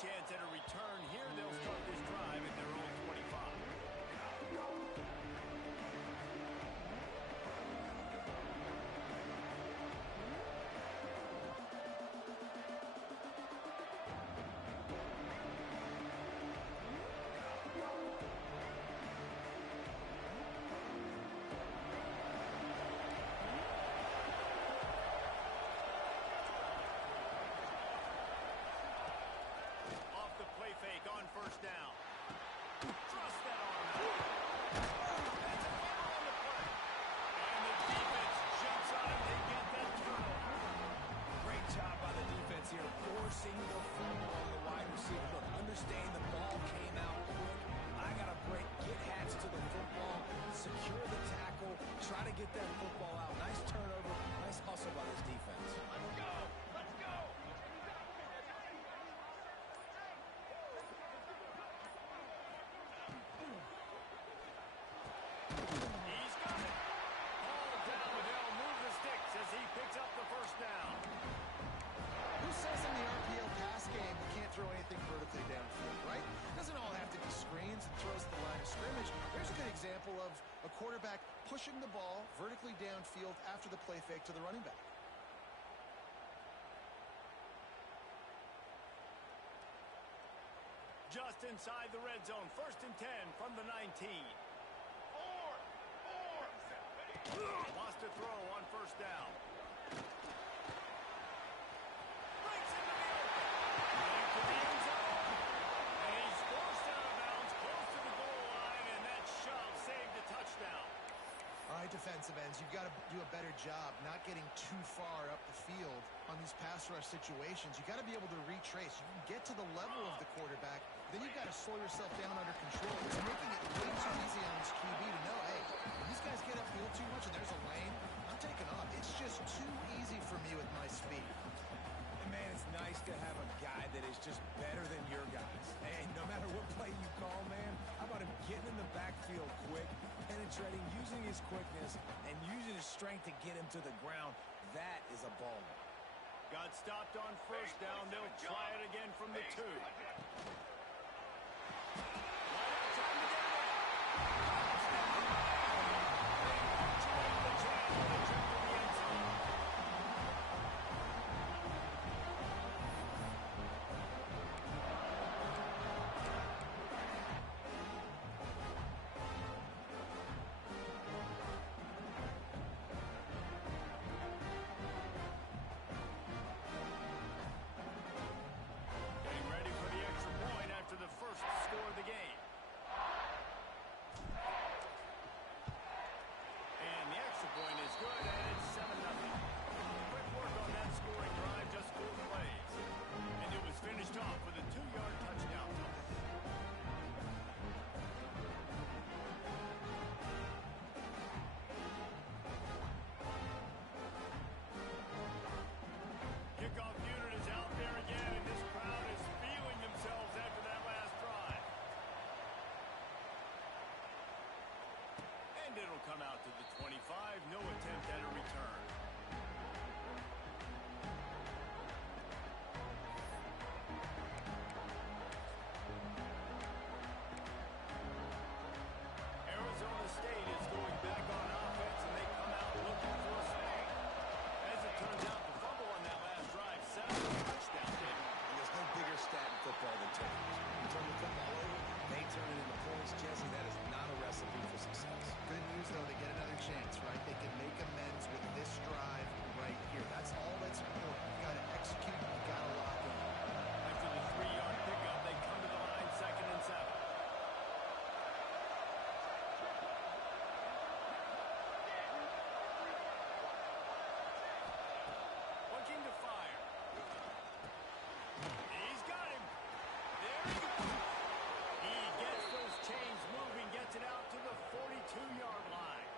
chance at a return here. They'll start this drive at their own 25. Fake on first down. Trust that arm out. That's a winner on the play. And the defense jumps on him. They get that turnover. Great job by the defense here, forcing the fumble on the wide receiver. Look, understand the ball came out quick. I got to break, get hats to the football, secure the tackle, try to get that football out. Nice turnover, nice hustle by this defense. Let's go! Let's go! As he picks up the first down. Who says in the RPO pass game you can't throw anything vertically downfield, right? It doesn't all have to be screens and throws to the line of scrimmage. There's a good example of a quarterback pushing the ball vertically downfield after the play fake to the running back. Just inside the red zone, 1st and 10 from the 19. Lost a throw on first down. Breaks into the open. Into the end zone. And he's forced out of bounds close to the goal line, and that shove saved a touchdown. All right, defensive ends, you've got to do a better job not getting too far up the field on these pass rush situations. You've got to be able to retrace. You can get to the level of the quarterback, then you've got to slow yourself down under control. It's making it way too easy on this QB to know, hey, when these guys get upfield too much and there's a lane, I'm taking off. It's just too easy for me with my speed. And man, it's nice to have a guy that is just better than your guys. And no matter what play you call, man, how about him getting in the backfield quick, penetrating, using his quickness, and using his strength to get him to the ground. That is a baller. Got stopped on first down. They'll try it again from the 2. After the first score of the game. And the extra point is good, and it's 7-0. Quick work on that scoring drive, just 4 plays. And it was finished off with a 2-yard touchdown toss. Kickoff unit is out there again, and this crowd is feeling themselves after that last drive. And it'll come out to the 25. No attempt at a return. Arizona State is going back on offense, and they come out looking for a swing. As it turns out, the fumble on that last drive set up a touchdown. There's no bigger stat in football than turnovers. You turn the football over, they turn it into points. Jesse, that is not a recipe for success. Good news, though, they get another chance, right? They can make amends with this drive right here. That's all that's important. You've got to execute. You've got to lock in. After the 3-yard pickup, they come to the line, 2nd and 7. Looking to fire. He's got him. There he goes. He gets those chains moving, gets it out to the 42-yard line.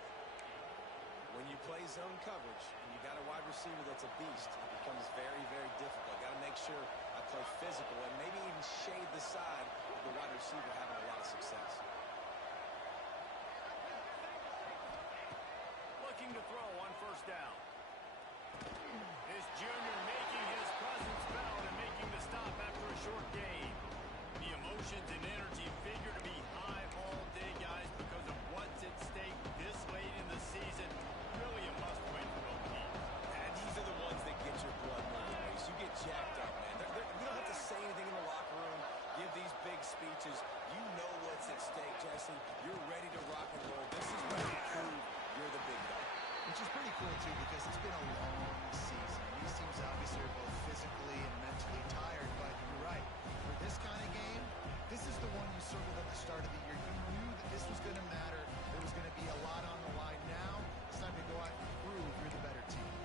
When you play zone coverage and you got a wide receiver that's a beast, it becomes very, very difficult. Got to make sure I play physical and maybe even shade the side of the wide receiver having a lot of success. Looking to throw on first down. This junior making his presence felt and making the stop after a short gain. The emotions and energy figure to be high all day, guys, because of what's at stake this late in the season. Really a must-win for both teams. And these are the ones that get your blood moving, Mace. You get jacked up, man. You don't have to say anything in the locker room, give these big speeches. You know what's at stake, Jesse. You're ready to rock and roll. This is where you prove you're the big guy. Which is pretty cool, too, because it's been a long season. These teams obviously are both physically and mentally tired, but you're right. For this kind of game, this is the one you circled at the start of the year. You knew that this was going to matter. There was going to be a lot on the line. Now, it's time to go out and prove you're the better team.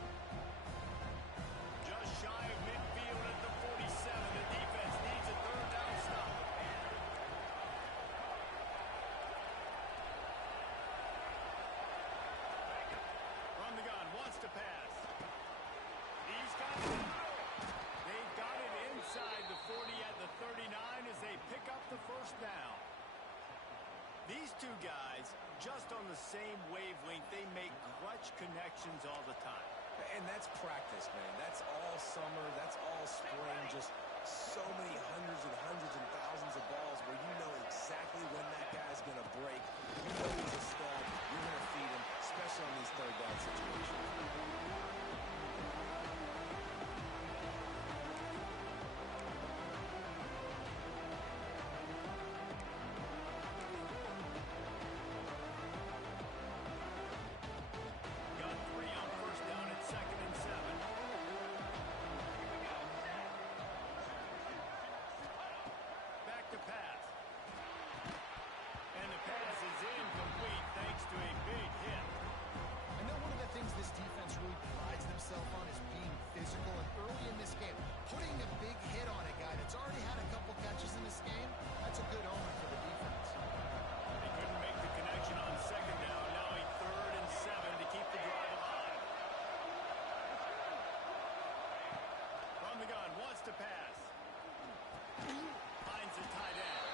Just shy of midfield at the 47. The defense needs a third down stop. From the gun, wants to pass. He's got it. They've got it inside the 40 at the 39 as they pick up the first down. These two guys, just on the same wavelength, they make clutch connections all the time. And that's practice, man. That's all summer. That's all spring. Just so many hundreds and thousands of balls where you know exactly when that guy's going to break. You know he's a stud. You're going to feed him, especially on these third down situations. Got 3 on first down at 2nd and 7. Back to pass. And the pass is incomplete thanks to a big hit. I know one of the things this defense really prides themselves on is being physical, and early in this game, putting a big hit on a guy that's already had a couple catches in this game, that's a good omen for the defense. They couldn't make the connection on 2nd down. Now a 3rd and 7 to keep the drive alive. From the gun, wants to pass. Finds the tight end.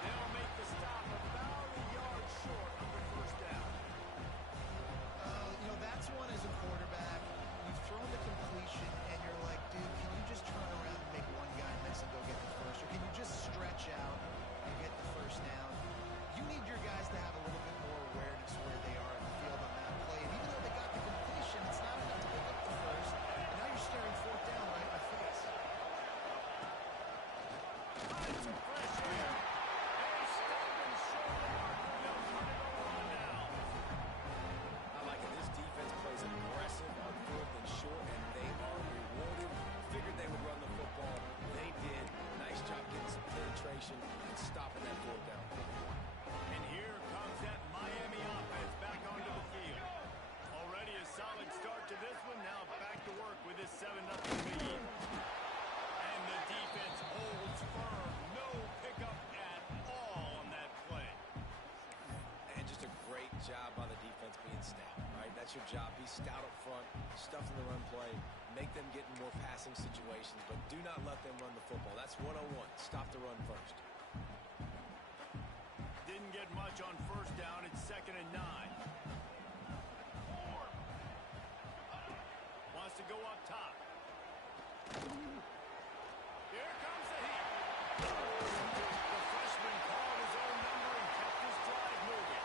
They'll make the stop about a yard short of the first down. That's one as a quarterback. You've thrown the completion, and you're like, dude, can you just turn around and make one guy miss and go get the first? Or can you just stretch out and get the first down? You need your guys to have a little bit more awareness where they are in the field on that play. And even though they got the completion, it's not enough to pick up the first. And now you're staring 4th down right in the face. Finds some fresh air. They stop and show the marker. They'll turn it over on now. I like it. This defense plays aggressive on 4th and short, and they are rewarded. Figured they would run the football. They did. Nice job getting some penetration and stopping that 4th down. And here comes that Miami offense back onto the field. Already a solid start to this one. Now back to work with this 7-0 lead. And the defense holds firm. No pickup at all on that play. And just a great job by the defense being stout, right? That's your job. Be stout up front, stuff in the run play, make them get in more passing situations, but do not let them run the football. That's 101. Stop the run first. Didn't get much on first down. It's 2nd and 9. Wants to go up top. Here comes the heat. The freshman called his own number and kept his drive moving.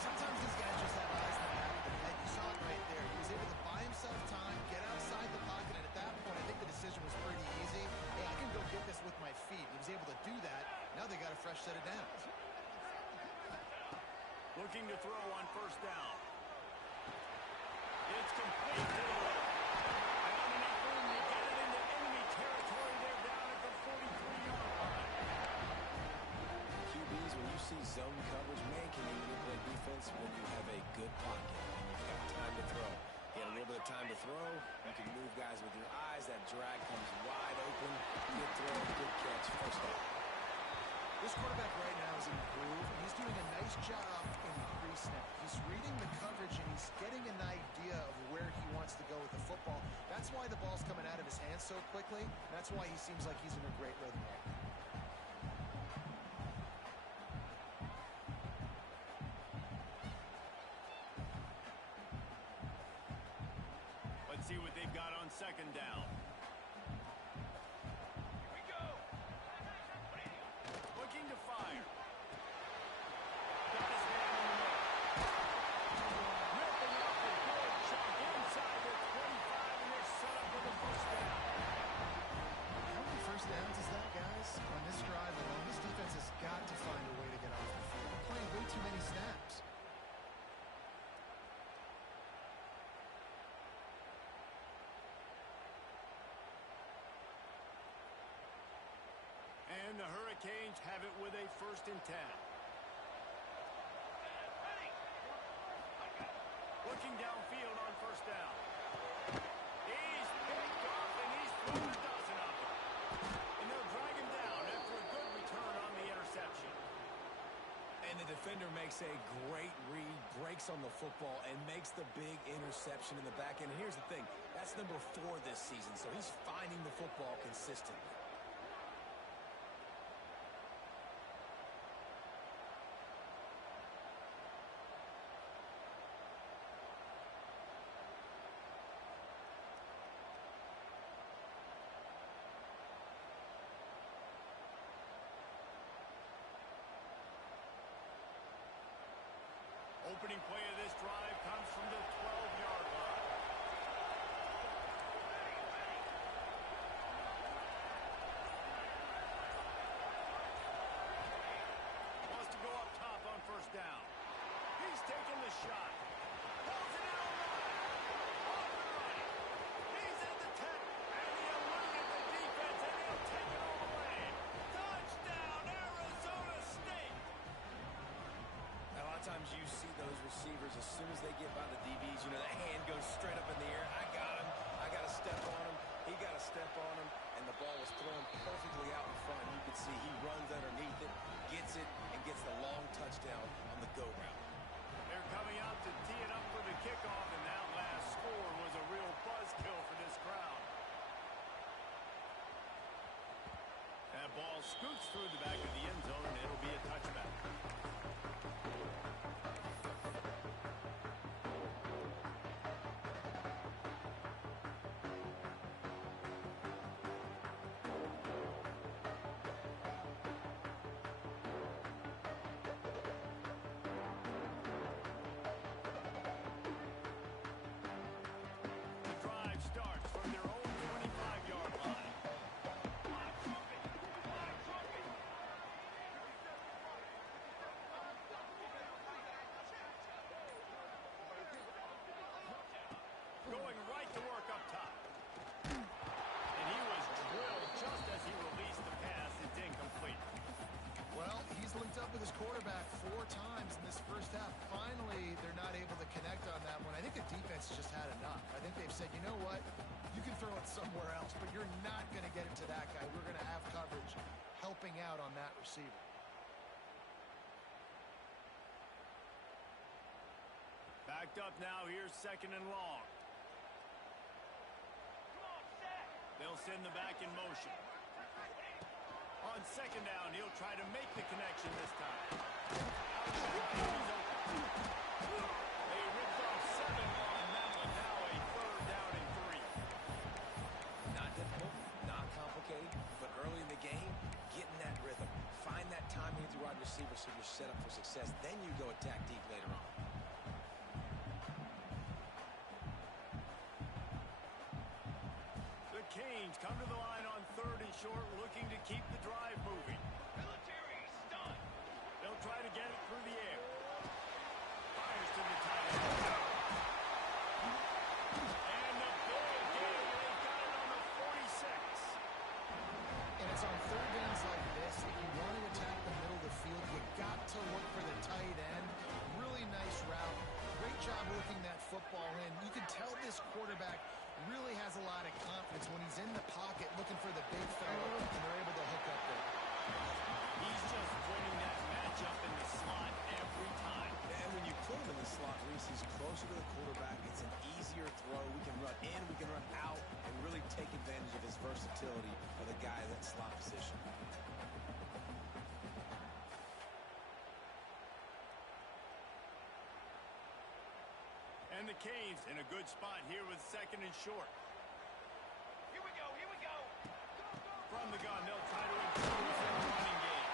Sometimes these guys just have eyes in the back of their head. You saw it right there. He was able to buy himself time, get outside the pocket, and at that point, I think the decision was pretty easy. Hey, I can go get this with my feet. He was able to do that. Now they got a fresh set of downs. Looking to throw on first down. It's complete to the left. Not enough room to get it into enemy territory. They're down at the 43-yard line. QBs, when you see zone coverage, man, can you manipulate defense when you have a good pocket and you've got time to throw. You had a little bit of time to throw. You can move guys with your eyes. That drag comes wide open. Good throw, good catch, first down. This quarterback right now is in the groove, and he's doing a nice job in pre-snap. He's reading the coverage, and he's getting an idea of where he wants to go with the football. That's why the ball's coming out of his hands so quickly. That's why he seems like he's in a great rhythm right now. Let's see what they've got on 2nd down. Here we go. the Hurricanes have it with a 1st and 10. Looking downfield on 1st down. He's picked off, and he's thrown a dozen of them. And they'll drag him down after a good return on the interception. And the defender makes a great read, breaks on the football, and makes the big interception in the back end. And here's the thing, that's number 4 this season, so he's finding the football consistently. Opening play of this drive comes from the 12-yard line. Wants to go up top on 1st down. He's taking the shot. Pulls it out on the left. Off the right. He's at the 10. And he eluded the defense, and he'll take it all the way. Touchdown, Arizona State! A lot of times you see those receivers, as soon as they get by the DBs, you know, the hand goes straight up in the air. I got him. I got to step on him. He got to step on him. And the ball was thrown perfectly out in front. You can see he runs underneath it, gets it, and gets the long touchdown on the go route. They're coming out to tee it up for the kickoff, and that last score was a real buzzkill for this crowd. That ball scoots through the back of the end zone, and it'll be a touchback. Starts from their own 25-yard line. Going right to work up top. And he was drilled just as he released the pass. It's incomplete. Well, he's linked up with his quarterback 4 times in this first half. Finally, they're not able to connect on that one. I think the defense just had enough. I think they've said, you know what? You can throw it somewhere else, but you're not going to get it to that guy. We're going to have coverage helping out on that receiver. Backed up now. Here's 2nd and long. They'll send the back in motion. On 2nd down, he'll try to make the connection this time. They ripped off 7 on that one. Now a 3rd down and 3. Not difficult, not complicated, but early in the game, get in that rhythm. Find that timing with your wide receiver so you're set up for success. Then you go attack deep later on. The Canes come to the line on 3rd and short, looking to keep the drive moving. Military stunt. They'll try to get it through the air. Fires to the tight end. And the big game, they got it on the 46. And it's on 3rd downs like this. If you want to attack the middle of the field, you got to look for the tight end. Really nice route. Great job working that football in. You can tell this quarterback really has a lot of confidence when he's in the pocket looking for the big fella, and they're able to hook up there. He's just winning that matchup in the slot every time. And when you put him in the slot, Reese, he's closer to the quarterback. It's an easier throw. We can run in, we can run out, and really take advantage of his versatility for the guy in that slot position. And the Canes in a good spot here with 2nd and short. Here we go, here we go. From the gun, they'll try to impose their running game.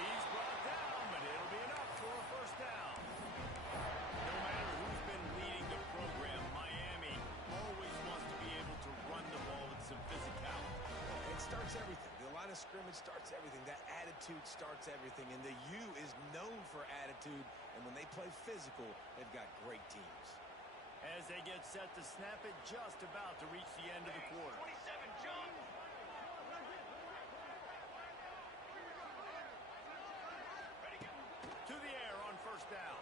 He's brought down, but it'll be enough for a 1st down. No matter who's been leading the program, Miami always wants to be able to run the ball with some physicality. It starts everything. The line of scrimmage starts everything. That attitude starts everything. And the U is known for attitude. And when they play physical, they've got great teams. As they get set to snap it, just about to reach the end of the quarter. 27, John. down.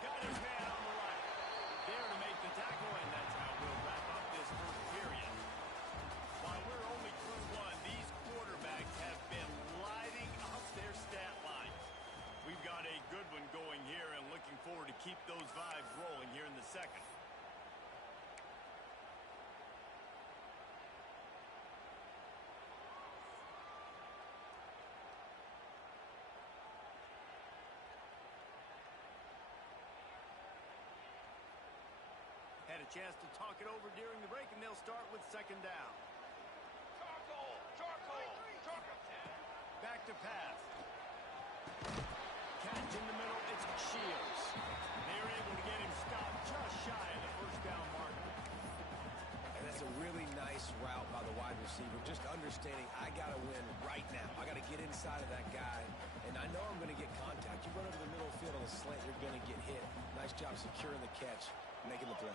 Got his man on the right. There to make the tackle, and that's how we'll wrap up this first period. While we're only through one, these quarterbacks have been lighting up their stat lines. We've got a good one going here and looking forward to keep those vibes rolling here in the second. Had a chance to talk it over during the break, and they'll start with second down. Charcoal! Back to pass. Catch in the middle, it's Shields. They're able to get him stopped just shy of the first down marker. And that's a really nice route by the wide receiver. Just understanding I got to win right now. I got to get inside of that guy, and I know I'm going to get contact. You run over the middle of the field on a slant, you're going to get hit. Nice job securing the catch, making the play.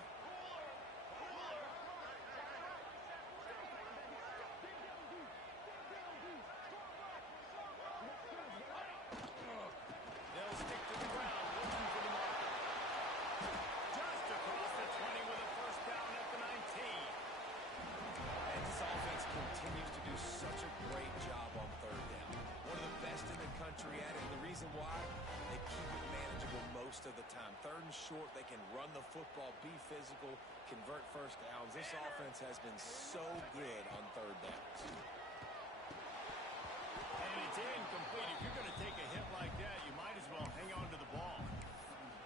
They'll stick to the ground, looking for the marker. Just across the 20 with a first down at the 19. And this offense continues to do such a great job on third down. One of the best in the country at it. And the reason why, they keep it manageable most of the time. Third and short, they can run the football, be physical, convert first downs. This offense has been so good on third downs. And it's incomplete. If you're going to take a hit like that, you might as well hang on to the ball.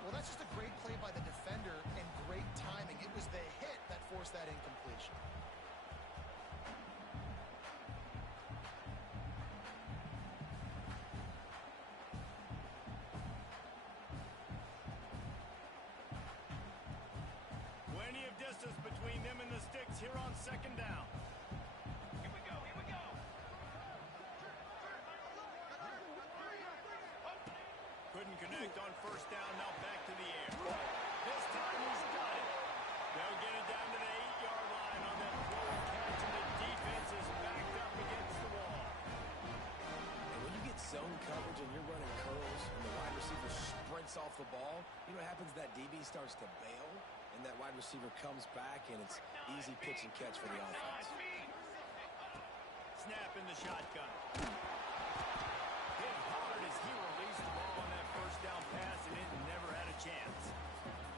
Well, that's just a great play by the defender and great timing. It was the hit that forced that incompletion. Plenty of distance between them and the sticks here on second down. Here we go. Couldn't connect on first down, now back to the air. This time he's got it. They'll get it down to the 8-yard line on that throw and catch, and the defense is backed up against the wall. And when you get zone coverage and you're running curls and the wide receiver sprints off the ball, you know what happens? That DB starts to bail, and that wide receiver comes back, and it's easy pitch and catch for the offense. Snap in the shotgun. Hit hard as he released the ball on that first down pass, and it never had a chance.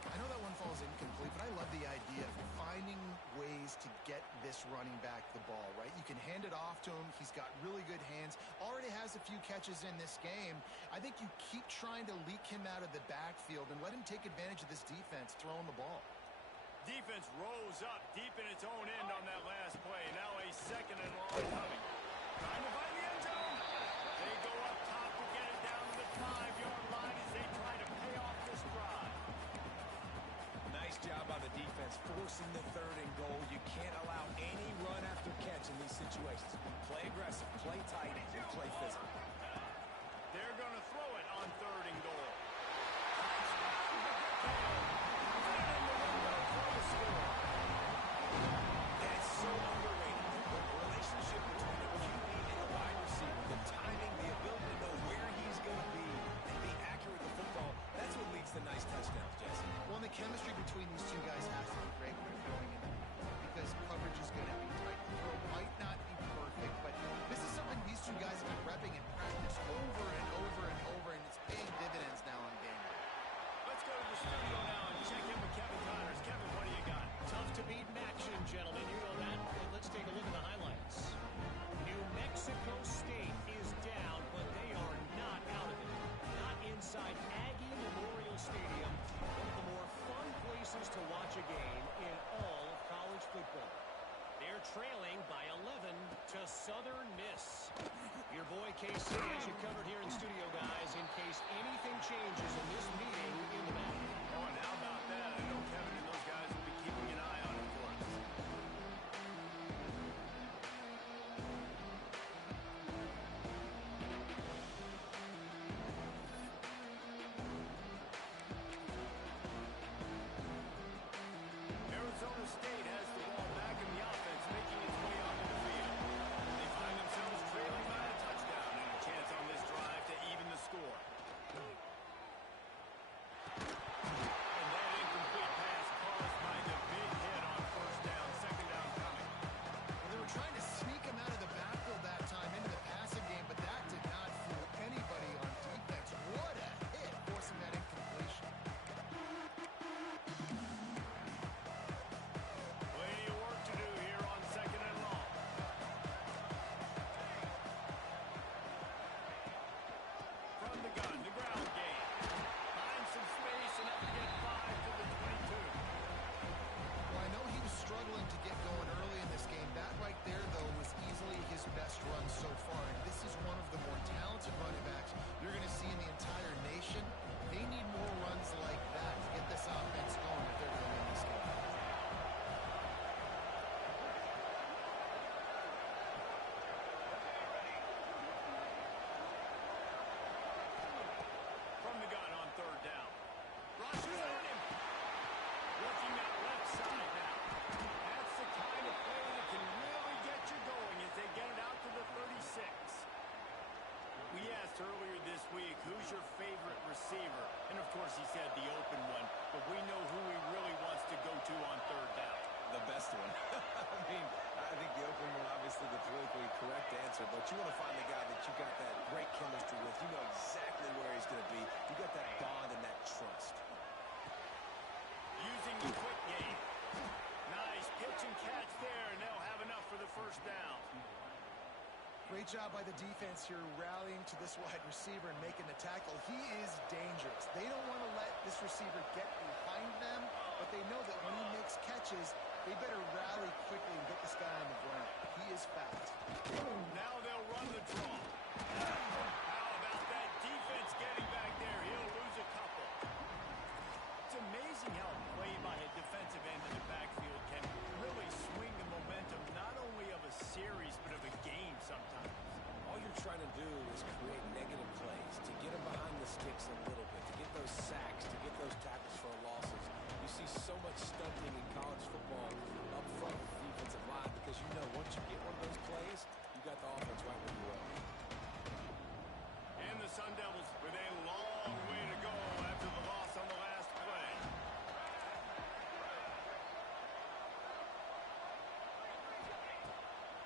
I know that one falls incomplete, but I love the idea of finding ways to get this running back the ball, right? You can hand it off to him. He's got really good hands. Already has a few catches in this game. I think you keep trying to leak him out of the backfield and let him take advantage of this defense throwing the ball. Defense rose up deep in its own end on that last play. Now a second and long coming. Trying to find the end zone. They go up top to get it down to the 5-yard line as they try to pay off this drive. Nice job by the defense forcing the third and goal. You can't allow any run after catch in these situations. Play aggressive, play tight, and play physical. They're going to throw it on third and goal. And it's so underrated. The relationship between the QB and the wide receiver, the timing, the ability to know where he's going to be and be accurate with the football, that's what leads to nice touchdowns, Jesse. Well, and the chemistry between these two guys has to be great when they're going in because coverage is going to be tight. The throw might not be perfect, but this is something these two guys have been repping in practice over and over and over, and it's paying dividends now on game day. Let's go to the studio now and check in with Kevin Connors. Kevin, what do you got? Tough to beat in action, gentlemen. You know that. And let's take a look at the highlights. New Mexico State is down, but they are not out of it. Not inside Aggie Memorial Stadium, one of the more fun places to watch a game in all of college football. They're trailing by 11 to Southern Miss. Your boy KC has you covered here in studio, guys, in case anything changes in this meeting in the back. Oh, and how about that? I know Kevin and those guys will be keeping an eye on it for us. Arizona State has the ball back in the offense, making its way onto the field. They find themselves trailing by a touchdown and a chance on this drive to even the score. course, he said the open one, but we know who he really wants to go to on third down. The best one. I think the open one, obviously the politically correct answer, but you want to find the guy that you got that great chemistry with. You know exactly where he's going to be. You got that bond and that trust. Using the quick game. Nice pitch and catch there, and they'll have enough for the first down. Great job by the defense here rallying to this wide receiver and making the tackle. He is dangerous. They don't want to let this receiver get behind them, but they know that when he makes catches, they better rally quickly and get this guy on the ground. He is fast. Now they'll run the draw. How about that defense getting back there? He'll lose a couple. It's amazing how play by a defensive end in the backfield can really swing the momentum not only of a series but of a game sometimes. All you're trying to do is create negative plays, to get them behind the sticks a little bit, to get those sacks, to get those tackles for losses. You see so much stunting in college football up front with the defensive line because you know once you get one of those plays, you got the offense right where you are. And the Sun Devils with a long way to go after the loss on the last play.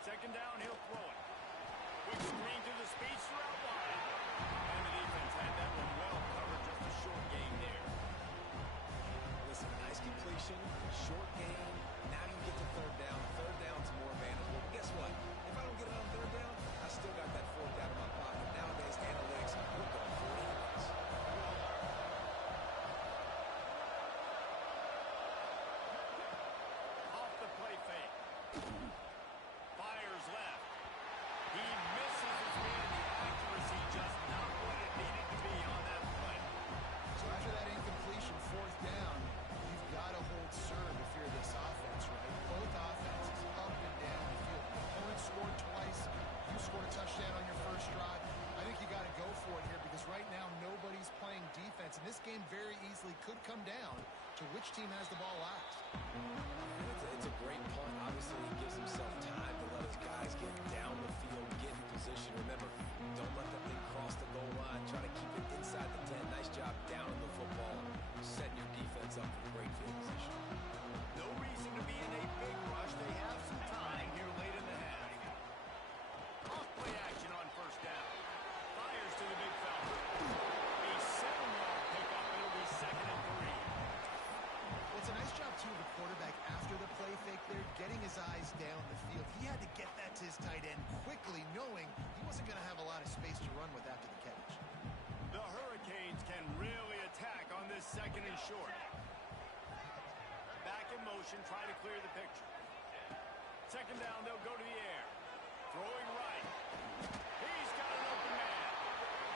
Second down, he'll throw it. Quick screen to the speedster out wide. And the defense had that one well covered, just a short gain there. Listen, nice completion, short gain. Now you get to third down. Third down's more manageable. But guess what? If I don't get it on third down, I still got that fourth down in my pocket. Nowadays, analytics, we're going for it anyways. Off the play fake. Fires left. He misses his man. The accuracy just not what it needed to be on that play. So after that incompletion, fourth down, you've got to hold serve if you're this offense, right? Both offenses up and down the field. The opponent scored twice. You scored a touchdown on your first drive. I think you got to go for it here because right now nobody's playing defense. And this game very easily could come down to which team has the ball last. It's a great punt. Obviously, he gives himself time to let his guys get down the field, get in position. Remember, don't let that thing cross the goal line. Try to keep it inside the 10. Nice job down in the football, setting your defense up for great field position. No reason to be in a big rush. They have some time here late in the half. Off play action on first down. Fires to the big fella. A 7-yard pickup. It'll be 2nd and 3. Well, it's a nice job, too, of the quarterback after the play fake there, getting his eyes down the field. He had to get that to his tight end quickly, knowing he wasn't going to have a lot of space to run with after the catch. The Hurricanes can really attack on this 2nd and short. Back in motion, try to clear the picture. Second down, they'll go to the air. Throwing right. He's got an open man.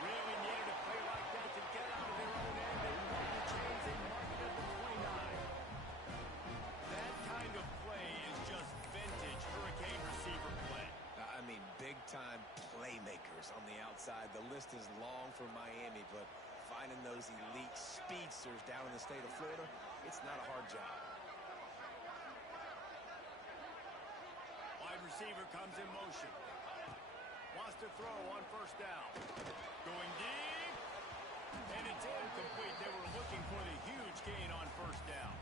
Really needed a play like that to get out of their own end. They run the chains. They mark it at the 29. That kind of play is just vintage Hurricane receiver play. I mean, big-time playmakers on the outside. The list is long for Miami, but finding those elite speedsters down in the state of Florida, it's not a hard job. Wide receiver comes in motion. Wants to throw on first down. Going deep. And it's incomplete. They were looking for the huge gain on first down.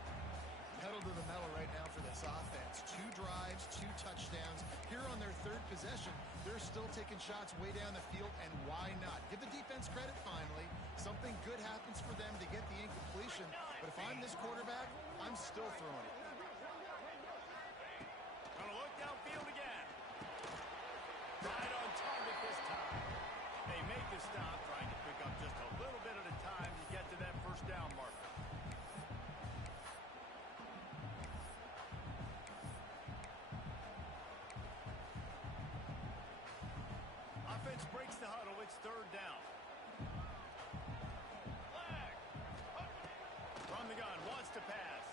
Pedal to the metal right now for this offense. 2 drives, 2 touchdowns. Here on their 3rd possession, they're still taking shots way down the field, and why not? Give the defense credit finally. Something good happens for them to get the incompletion, but if I'm this quarterback, I'm still throwing it. Gonna look downfield again. Right on target this time. They make the stop, trying to pick up just a little bit at a time to get to that first down marker. Offense breaks the huddle. It's third down. From the gun, wants to pass.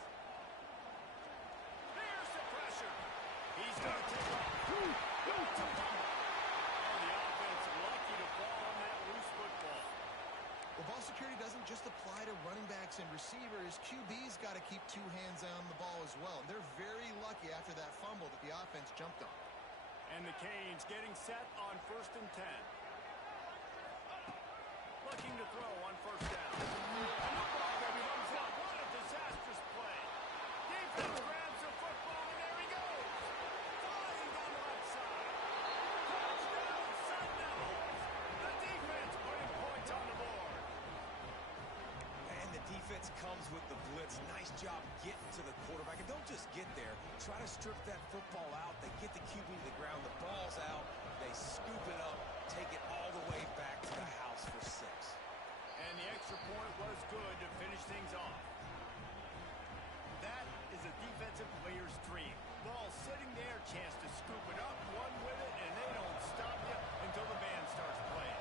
Here's the pressure. He's going to take off. It's a fumble. And the offense lucky to fall on that loose football. Well, ball security doesn't just apply to running backs and receivers. QB's got to keep 2 hands on the ball as well. And they're very lucky after that fumble that the offense jumped on. And the Canes getting set on 1st and 10. Looking to throw on first down. And the ball blitz comes with the blitz. Nice job getting to the quarterback. And don't just get there. Try to strip that football out. They get the QB to the ground. The ball's out. They scoop it up, take it all the way back to the house for 6. And the extra point was good to finish things off. That is a defensive player's dream. Ball sitting there, chance to scoop it up, run with it, and they don't stop you until the band starts playing.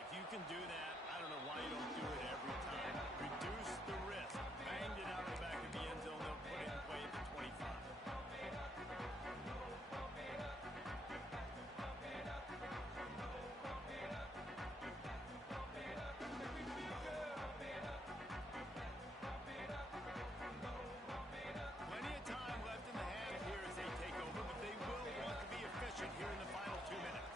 If you can do that, I don't know why you don't do it every time. Reduce the risk. Banged it out of the back of the end zone. They'll put it in play at the 25. Plenty of time left in the half here as they take over, but they will want to be efficient here in the final 2 minutes.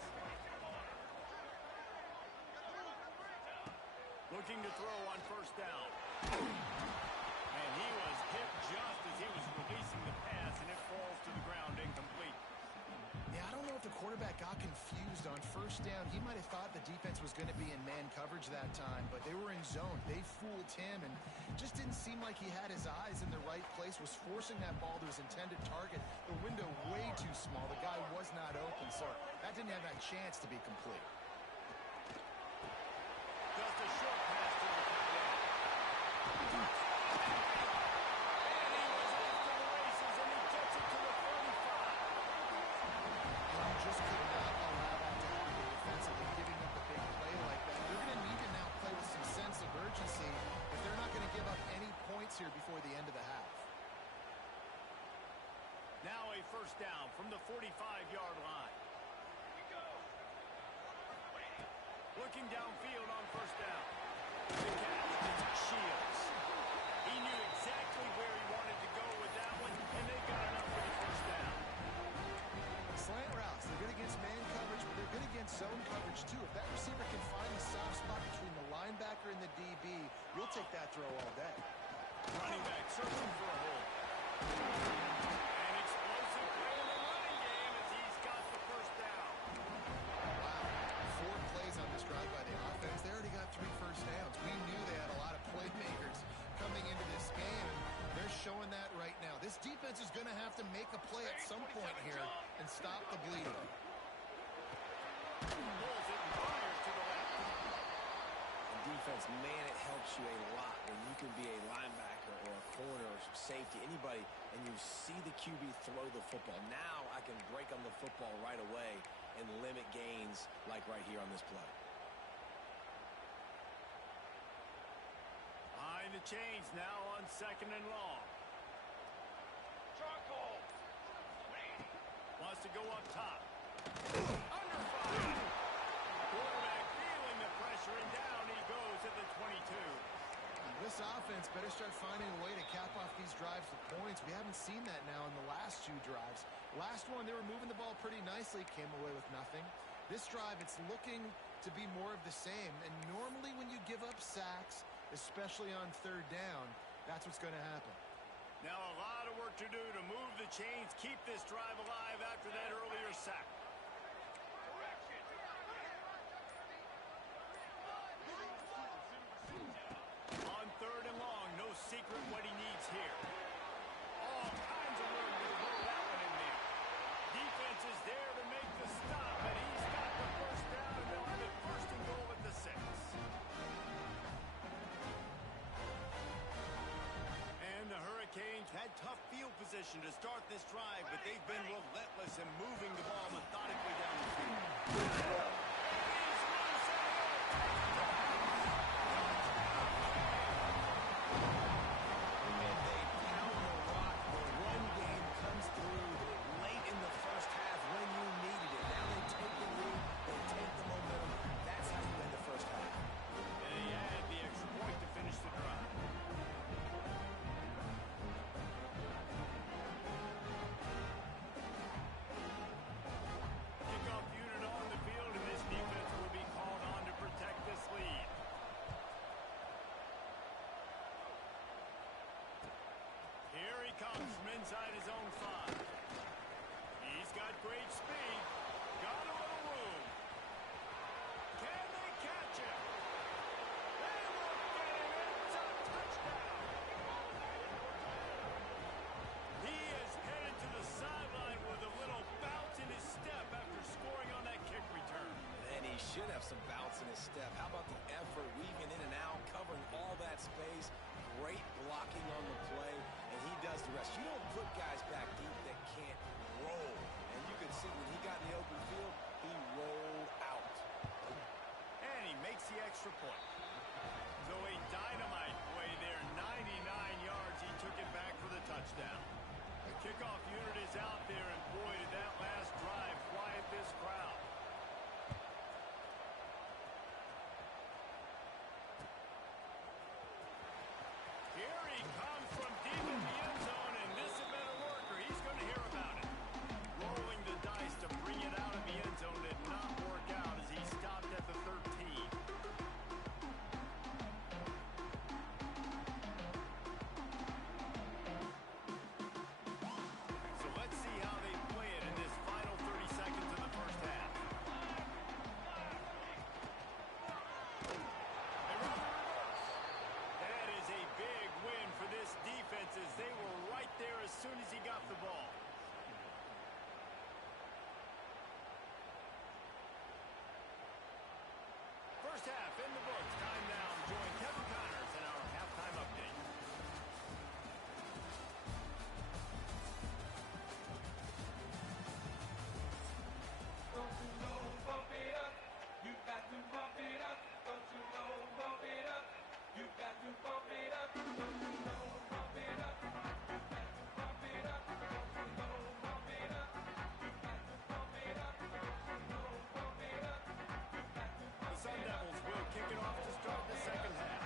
Looking to throw on first down. And he was hit just as he was releasing the pass, and it falls to the ground incomplete. Yeah, I don't know if the quarterback got confused on first down. He might have thought the defense was going to be in man coverage that time, but they were in zone. They fooled him, and just didn't seem like he had his eyes in the right place, was forcing that ball to his intended target. The window way too small. The guy was not open, so that didn't have that chance to be complete. Just a short pass to the tight end. And he was off to the races, and he gets it to the 35. And you just could not allow that to happen defensively, giving up a big play like that. They're going to need to now play with some sense of urgency if they're not going to give up any points here before the end of the half. Now a first down from the 45-yard line. Looking downfield on first down. Ncaa Shields. He knew exactly where he wanted to go with that one, and they got enough for the first down. Slant routes, they're good against man coverage, but they're good against zone coverage too. If that receiver can find the soft spot between the linebacker and the DB, we'll take that throw all day. Running back searching for a hole. An explosive play in the running game as he's got the first down. Wow, 4 plays on this drive by the offense. They already got 3 first downs. We knew they had a lot of playmakers coming into this game, and they're showing that right now. This defense is going to have to make a play at some point here and stop the bleeding. Pulls it and fires to the left. And defense, man, it helps you a lot when you can be a linebacker or a corner or safety, anybody, and you see the QB throw the football. Now I can break on the football right away and limit gains like right here on this play. Behind the chains now on second and long. Wants to go up top. Under fire. Quarterback feeling the pressure, and down he goes at the 22. This offense better start finding a way to cap off these drives with points. We haven't seen that now in the last 2 drives. Last one, they were moving the ball pretty nicely, came away with nothing. This drive, it's looking to be more of the same. And normally when you give up sacks, especially on third down, that's what's going to happen. Now a lot of work to do to move the chains, keep this drive alive after that earlier sack. On third and long, no secret what he needs here. All kinds of room to roll that one in there. Defense is there to make the stop, and he's got the first down, and they'll have it first and goal at the 6. And the Hurricanes had tough field position to start this drive, but they've been relentless in moving the ball methodically down the field. Kickoff unit on the field, and this defense will be called on to protect this lead. inside his own 5. He's got great speed. Got a little room. Can they catch him? They look at him. It's a touchdown. He is headed to the sideline with a little bounce in his step after scoring on that kick return. And he should have some bounce in his step. How about the effort, weaving in and out, covering all that space. Great blocking on the play, and he does the rest. You don't put guys back deep that can't roll. And you can see when he got in the open field, he rolled out. And he makes the extra point. So a dynamite play there, 99 yards. He took it back for the touchdown. The kickoff unit is out there, and boy, did that last drive quiet this crowd. Here he comes from deep in the end zone, and this has been a worker. He's going to hear about it. Rolling the dice to bring it out of the end zone did not work out as he stopped at the 13. So let's see how they play it in this final 30 seconds of the first half. They run the reverse. That is a big win for this defense as they were right there as soon as he got the ball. First half in the books. Time now to join Kevin Connors in our halftime update. Don't you know, bump it up. You got to bump it up. Don't you know, bump it up. You got to bump it up. Don't you know, bump it up. You got to bump it up. Don't you know, bump it up. You got to bump it up. Don't you know, bump it up. You got to The bump Sun it up. Devils will kick it off to start the second half.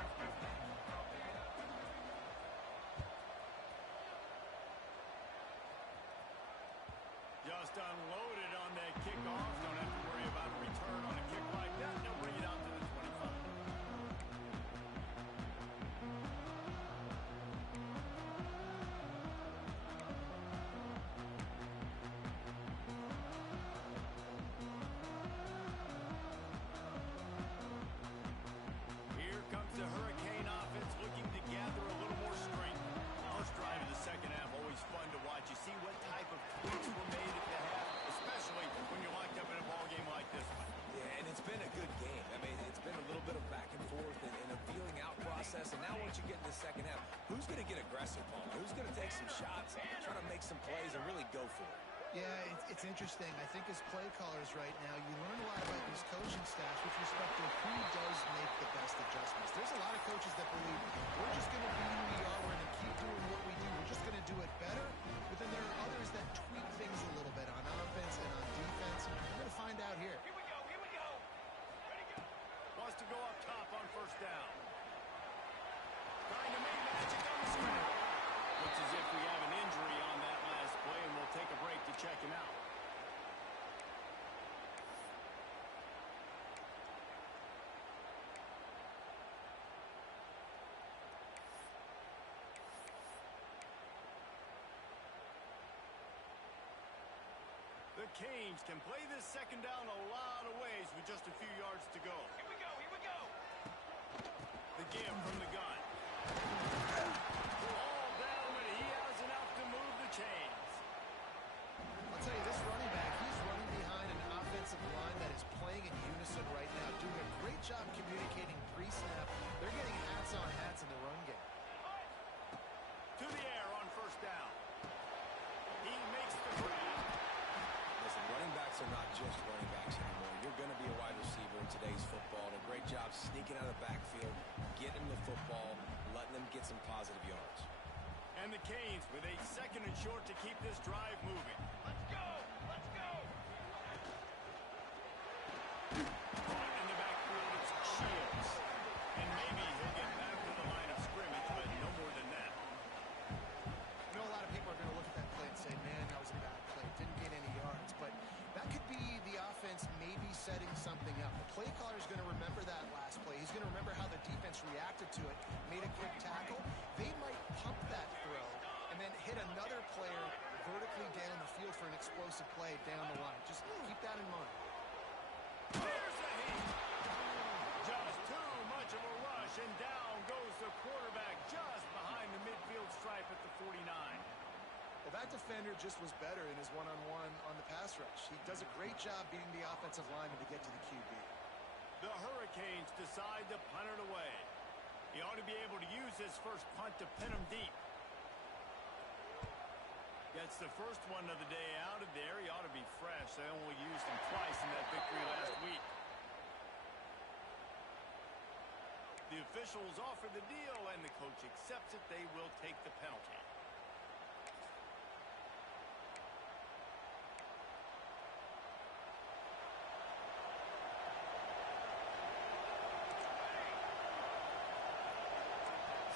Just unloaded on that kickoff. Don't have to worry about a return on a kick like that. They'll bring it out to the 25. Here comes the Hurricane offense looking to gather a little more strength. First drive of the second half, always fun to watch. You see what type of tweaks were made at the half, especially when you're locked up in a ball game like this one. Yeah, and it's been a good game. I mean, it's been a little bit of back and forth and a feeling out process. And now once you get in the second half, who's going to get aggressive, Paul? Who's going to take some shots, try to make some plays, and really go for it? Yeah, it's interesting. I think as play callers right now, you learn a lot about these coaching staffs with respect to who does make the best adjustments. There's a lot of coaches that believe we're just going to be who we are. We're going to keep doing what we do. We're just going to do it better. But then there are others that tweak things a little bit on offense and on defense. We're going to find out here. Here we go. Here we go. Ready, go. Wants to go up top on first down. Trying to make magic on the screen. Looks as if we have an injury on that last play, and we'll take a break to check him out. The Canes can play this second down a lot of ways with just a few yards to go. Here we go. Here we go. The give from the gun. All down, but he has enough to move the chains. I'll tell you, this running back, he's running behind an offensive line that is playing in unison right now, doing a great job communicating pre-snap. They're getting hats on hats in the run game. To the air on first down. He makes the grab. Listen, running backs are not just running backs anymore. You're going to be a wide receiver in today's football. And a great job sneaking out of the backfield, getting the football, letting them get some positive yards. And the Canes with a second and short to keep this drive moving. Let's go. Let's go. Caught in the backfield, it's Shields. And maybe he'll get back to the line of scrimmage, but no more than that. I know a lot of people are going to look at that play and say, man, that was a bad play. Didn't gain any yards. But that could be the offense maybe setting something up. The play caller is going to remember that last play. He's going to remember how the defense reacted to it, made a quick tackle. They might pump that throw, and and then hit another player vertically down the field for an explosive play down the line. Just keep that in mind. Here's the heat. Just too much of a rush, and down goes the quarterback just behind the midfield stripe at the 49. Well, that defender just was better in his one-on-one on the pass rush. He does a great job beating the offensive lineman to get to the QB. The Hurricanes decide to punt it away. He ought to be able to use his first punt to pin him deep. Gets the first one of the day out of there. He ought to be fresh. They only used him twice in that victory last week. The officials offer the deal, and the coach accepts it. They will take the penalty.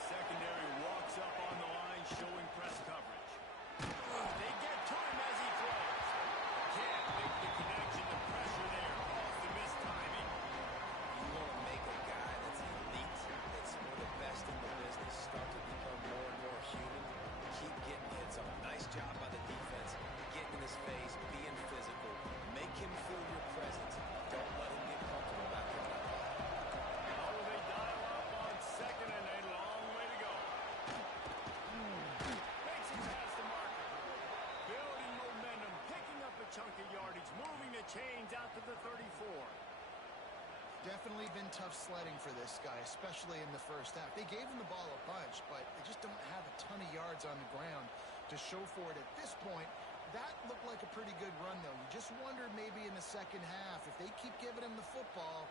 Secondary walks up on the line, showing press coverage. They get to him as he throws. Can't make the connection. The pressure there caused the missed timing. You want to make a guy that's elite, that's one of the best in the business, start to become more and more human. Keep getting hits on. Nice job by the defense. Getting in his face, being physical. Make him feel your presence. Don't let him get comfortable back on that ball. Oh, they dial up on second and a long way to go. Makes it past the marker. Building momentum, picking up a chunk of yardage, moving the chains out to the 34. Definitely been tough sledding for this guy, especially in the first half. They gave him the ball a bunch, but they just don't have a ton of yards on the ground to show for it at this point. That looked like a pretty good run, though. You just wondered maybe in the second half, if they keep giving him the football,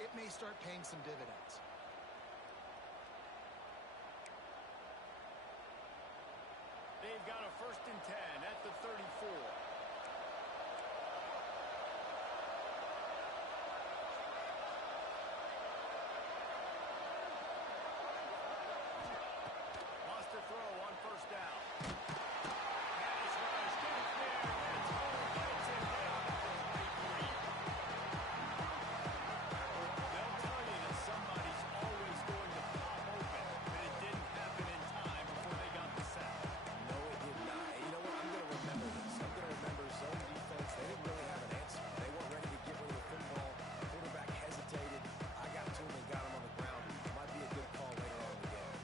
it may start paying some dividends. They've got a 1st and 10 at the 34. Lost a throw on 1st down. Pass rush gets there. Gets home. Gets it down to the 23. They'll tell you that somebody's always going to pop open, but it didn't happen in time before they got the sack. No, it did not. And you know what? I'm going to remember this. I'm going to remember zone defense. They didn't really have an answer. They weren't ready to get rid of the football. The quarterback hesitated. I got to him and got him on the ground. It might be a good call later on in the game.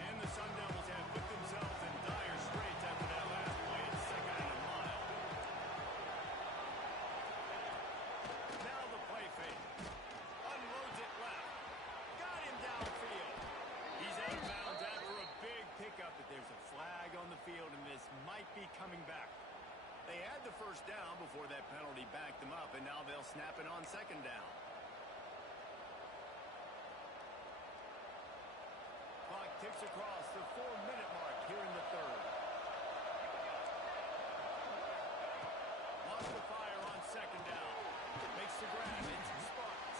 And the Sun Devils have put themselves in dire straits after that last play at 2nd and a mile. Now the play fake. Unloads it left. Got him downfield. He's out of bounds after a big pickup, but there's a flag on the field, and this might be coming back. They had the 1st down before that penalty backed them up, and now they'll snap it on 2nd down. Clock ticks across the 4-minute mark here in the 3rd. Lost the fire on 2nd down. Makes the grab into spots.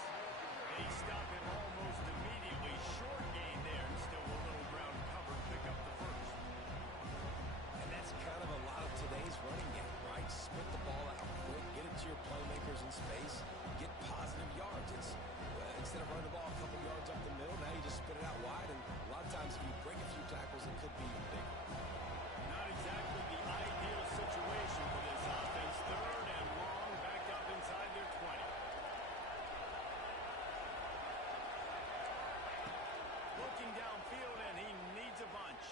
They stop him almost immediately. Short gain there, and still a little ground cover. Pick up the 1st. And that's kind of a lot of today's running game, right? Spit the ball out quick, get it to your playmakers in space, get positive yards. It's instead of running the ball a couple yards up the middle, now you just spit it out wide, and a lot of times if you break a few tackles, it could be even bigger. Not exactly the ideal situation for this offense. 3rd and long, back up inside their 20. Looking downfield, and he needs a bunch.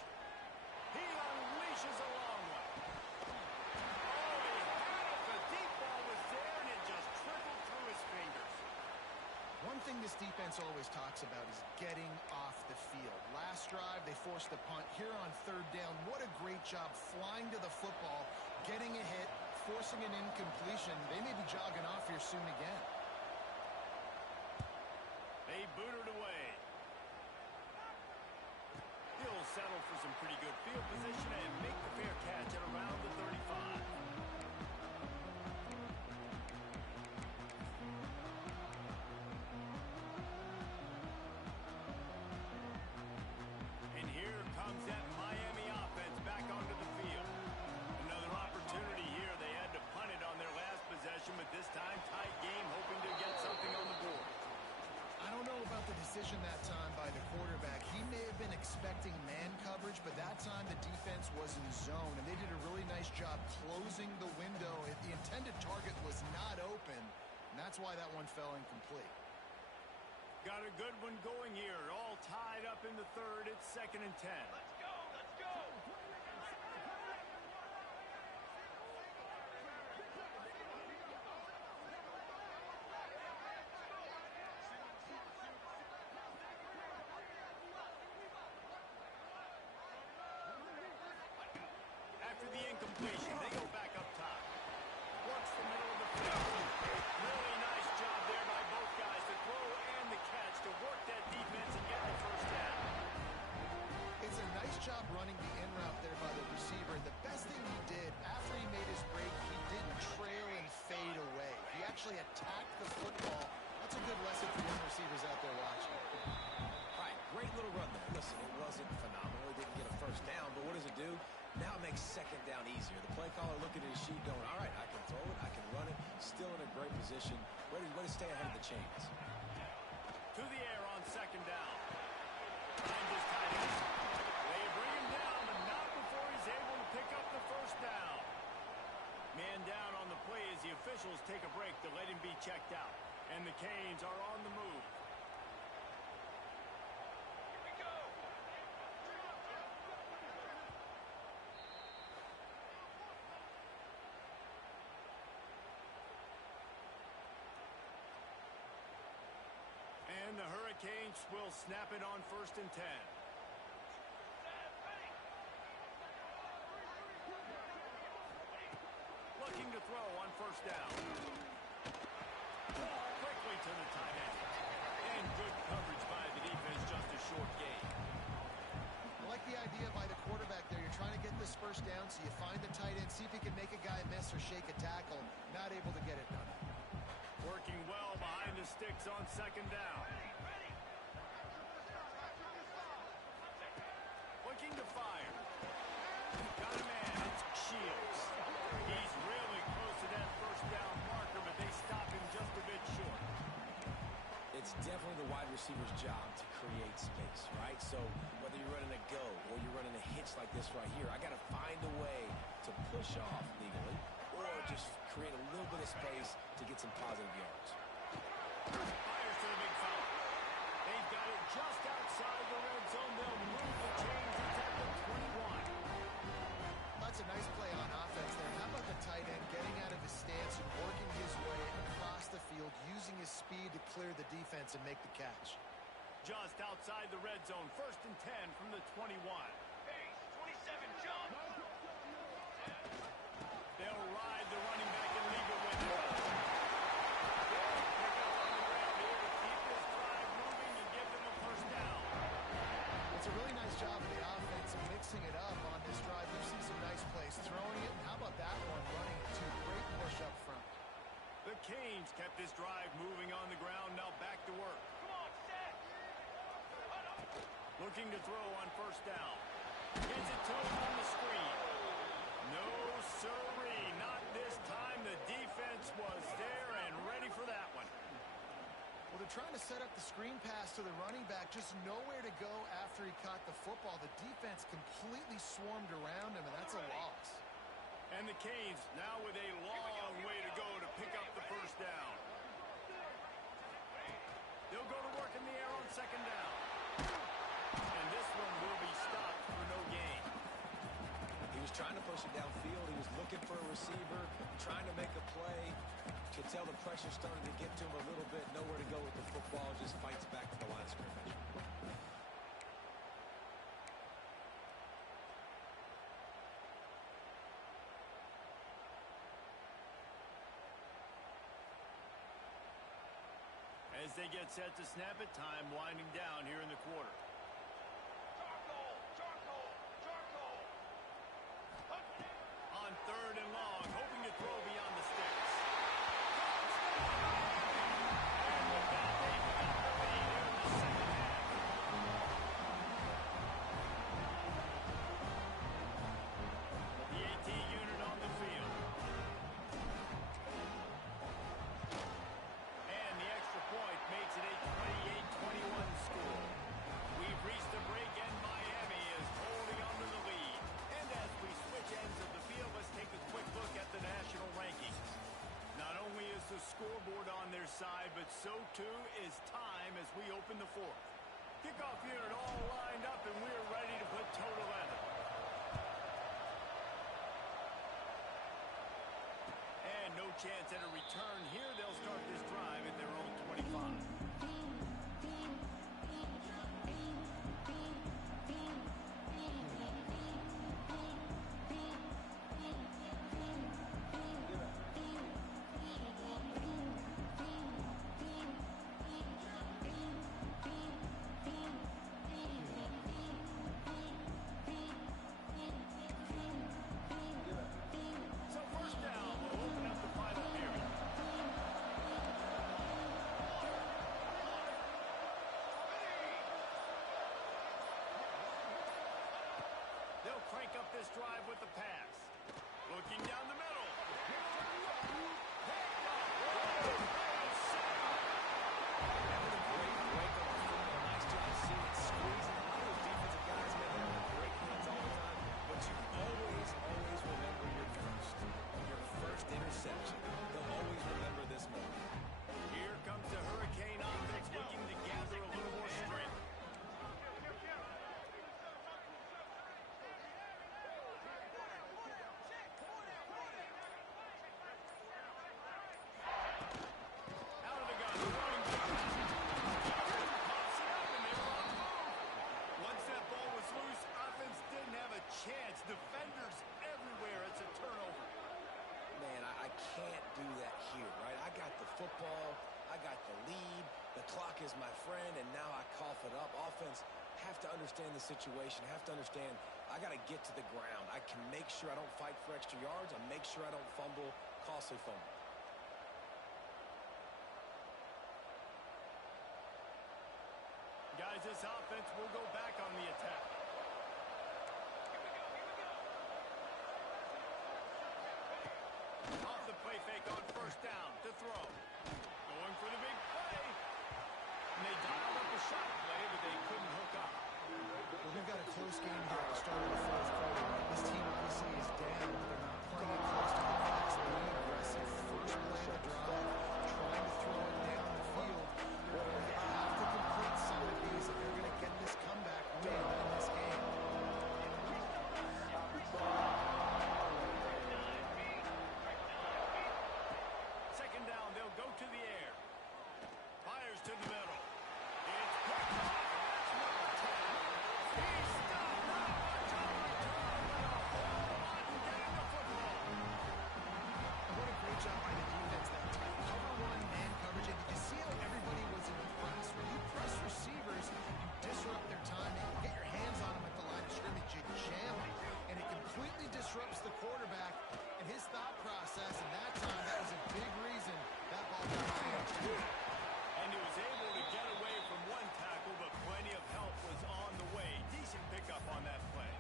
He unleashes a long one. Oh, he had it. The deep ball was there, and it just trickled through his fingers. One thing this defense always talks about is getting off the field. Last drive, they forced the punt. Here on 3rd down, what a great job flying to the football, getting a hit, forcing an incompletion. They may be jogging off here soon again. They boot it away. He'll settle for some pretty good field position and make the fair catch at around the 35. And here comes that Miami offense back onto the field. Another opportunity here. They had to punt it on their last possession, but this decision that time by the quarterback. He may have been expecting man coverage, but that time the defense was in zone, and they did a really nice job closing the window. The intended target was not open, and that's why that one fell incomplete. Got a good one going here. All tied up in the third. It's 2nd and 10. Let's go! Let's go! After the incompletion, they go back up top. Works the middle of the field. Really nice job there by both guys, the throw and the catch, to work that defense and get the first down. It's a nice job running the in route there by the receiver. And the best thing he did after he made his break, he didn't trail and fade away. He actually attacked the football. That's a good lesson for young receivers out there watching. All right, great little run there. Listen, it wasn't phenomenal. He didn't get a first down, but what does it do? Now it makes 2nd down easier. The play caller looking at his sheet going, all right, I can throw it, I can run it. Still in a great position. Ready to stay ahead of the chains. To the air on 2nd down. Finds his tight end. They bring him down, but not before he's able to pick up the first down. Man down on the play as the officials take a break to let him be checked out. And the Canes are on the move. Here we go! And the Hurricanes will snap it on 1st and 10. Looking to throw on 1st down. Ball quickly to the tight end. And good coverage by the defense, just a short gain. I like the idea by the quarterback there. You're trying to get this first down, so you find the tight end, see if he can make a guy miss or shake a tackle. Not able to get it done. Working well behind the sticks on 2nd down. Looking to fire. Got a man. It's Shields. He's really close to that first down marker, but they stop him just a bit short. It's definitely the wide receiver's job to create space, right? So whether you're running a go or you're running a hitch like this right here, I got to find a way to push off legally or just create a little bit of space to get some positive yards. Fires to the big foul. They've got it just outside the red zone. They'll move the chains. It's at the 21. That's a nice play on offense there. How about the tight end getting out of his stance and working his way across the field, using his speed to clear the defense and make the catch? Just outside the red zone. 1st and 10 from the 21. Hey, 27, jump! They'll ride the running back and leave it with him. Pick up on the ground here to keep this drive moving and give them a first down. It's a really nice job of the offense of mixing it up on this drive. We've seen some nice plays throwing it. And how about that one running it too? Great push up front. The Canes kept this drive moving on the ground. Now back to work. Come on, set! Looking to throw on 1st down. Gets it to him on the screen. No sirree, not this time. The defense was there and ready for that one. Well, they're trying to set up the screen pass to the running back. Just nowhere to go after he caught the football. The defense completely swarmed around him, and that's a loss. And the Canes now with a long way to go to pick up the first down. They'll go to work in the air on 2nd down. And this one will be stopped for no gain. He was trying to push it downfield. He was looking for a receiver, trying to make a play. Could tell the pressure started to get to him a little bit. Nowhere to go with the football. Just fights back to the line of scrimmage. As they get set to snap it, time winding down here in the quarter. Charcoal! Charcoal! Charcoal! On 3rd and long, hoping to throw beyond the sticks. And with that, they've got the lead here in the 2nd half. The AT unit on the field. And the extra point makes it a 28-21 score. side, but so too is time as we open the fourth. Kickoff unit all lined up, and we're ready to put total at it. And no chance at a return here. They'll start this drive at their own 25. Crank up this drive with the pass. Looking down the middle. Nice job seeing it squeezing. A lot of those defensive guys, man, they have great hands all the time. But you always remember your first interception. They'll always remember this moment. Here comes the Hurricane offense looking to gather a little more strength. Chance. Defenders everywhere. It's a turnover. Man, I can't do that here, right? I got the football. I got the lead. The clock is my friend, and now I cough it up. Offense have to understand the situation, have to understand I got to get to the ground. I can make sure I don't fight for extra yards. I make sure I don't fumble, costly fumble. Guys, this offense will go back on the attack. Off the play fake on first down to throw. Going for the big play. And they dialed up a shot play, but they couldn't hook up. Well, we've got a close game here at the start of the fourth quarter. This team obviously is down. They're not playing it close to the facts. Being aggressive. First play of the drive. Trying to throw it down the field. They have to complete some of these if they're going to get this comeback win in this game. Second down, they'll go to the air. Fires to the middle. It's picked off. That's number 10. He's stopped. Not much on return, but a whole lot in getting the football. What a great job by the defense that time. Cover one, man coverage. And did you see how everybody was in the press? When you press receivers, you disrupt their timing. You get your hands on them at the line of scrimmage, you jam them. And it completely disrupts the quarterback and his thought process. And that time, that was a big reason that ball got high. And he was able to get away from one tackle, but plenty of help was on the way. Decent pickup on that play.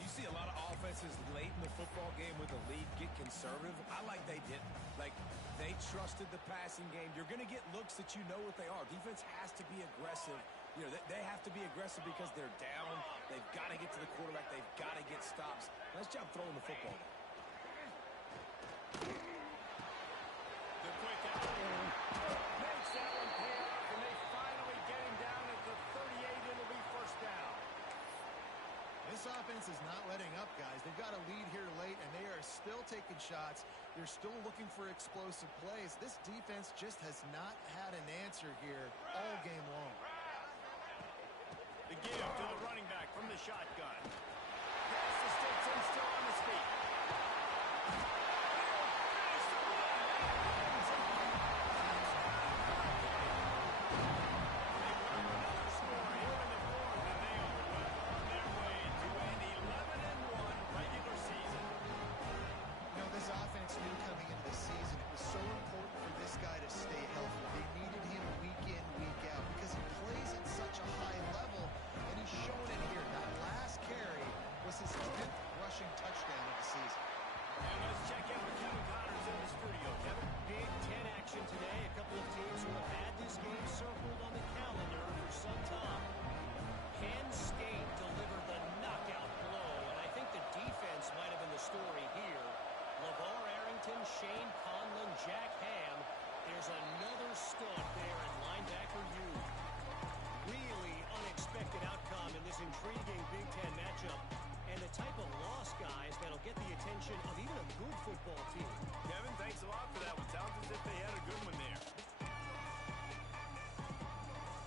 You see a lot of offenses late in the football game with a lead get conservative. I like they didn't. Like, they trusted the passing game. You're going to get looks that you know what they are. Defense has to be aggressive. You know, they have to be aggressive because they're down. They've got to get to the quarterback. They've got to get stops. Nice job throwing the football. The quick out makes that one pay off, and they finally get him down at the 38. It'll be first down. This offense is not letting up, guys. They've got a lead here late, and they are still taking shots. They're still looking for explosive plays. This defense just has not had an answer here all game long. The give to the running back from the shotgun. Pass to Stetson, still on his feet. Touchdown of the season. And let's check in with Kevin Connors in the studio. Kevin? Big intriguing Big Ten matchup and the type of lost guys that'll get the attention of even a good football team. Kevin, thanks a lot for that one. Sounds as if they had a good one there.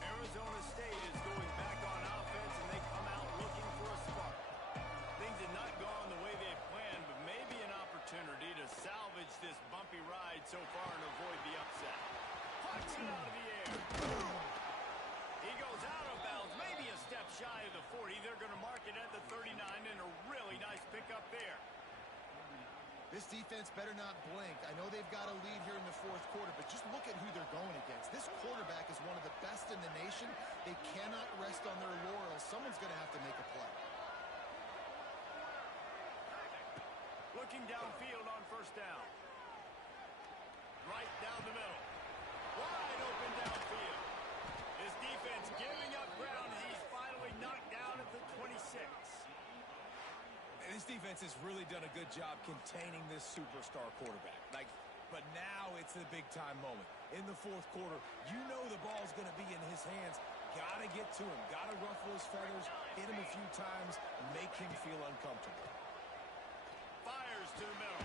Arizona State is going back on offense, and they come out looking for a spark. Things have not gone the way they planned, but maybe an opportunity to salvage this bumpy ride so far and avoid the upset. Pucks it out of the air. He goes out of bounds, maybe a step shy of the 40. They're going to mark it at the 39, and a really nice pickup there. This defense better not blink. I know they've got a lead here in the fourth quarter, but just look at who they're going against. This quarterback is one of the best in the nation. They cannot rest on their laurels. Someone's going to have to make a play. Looking downfield on first down. Right down the middle. Wide open downfield. His defense giving up ground as he's finally knocked down at the 26. And this defense has really done a good job containing this superstar quarterback. But now it's the big-time moment. In the fourth quarter, you know the ball's going to be in his hands. Got to get to him. Got to ruffle his feathers, hit him a few times, make him feel uncomfortable. Fires to the middle.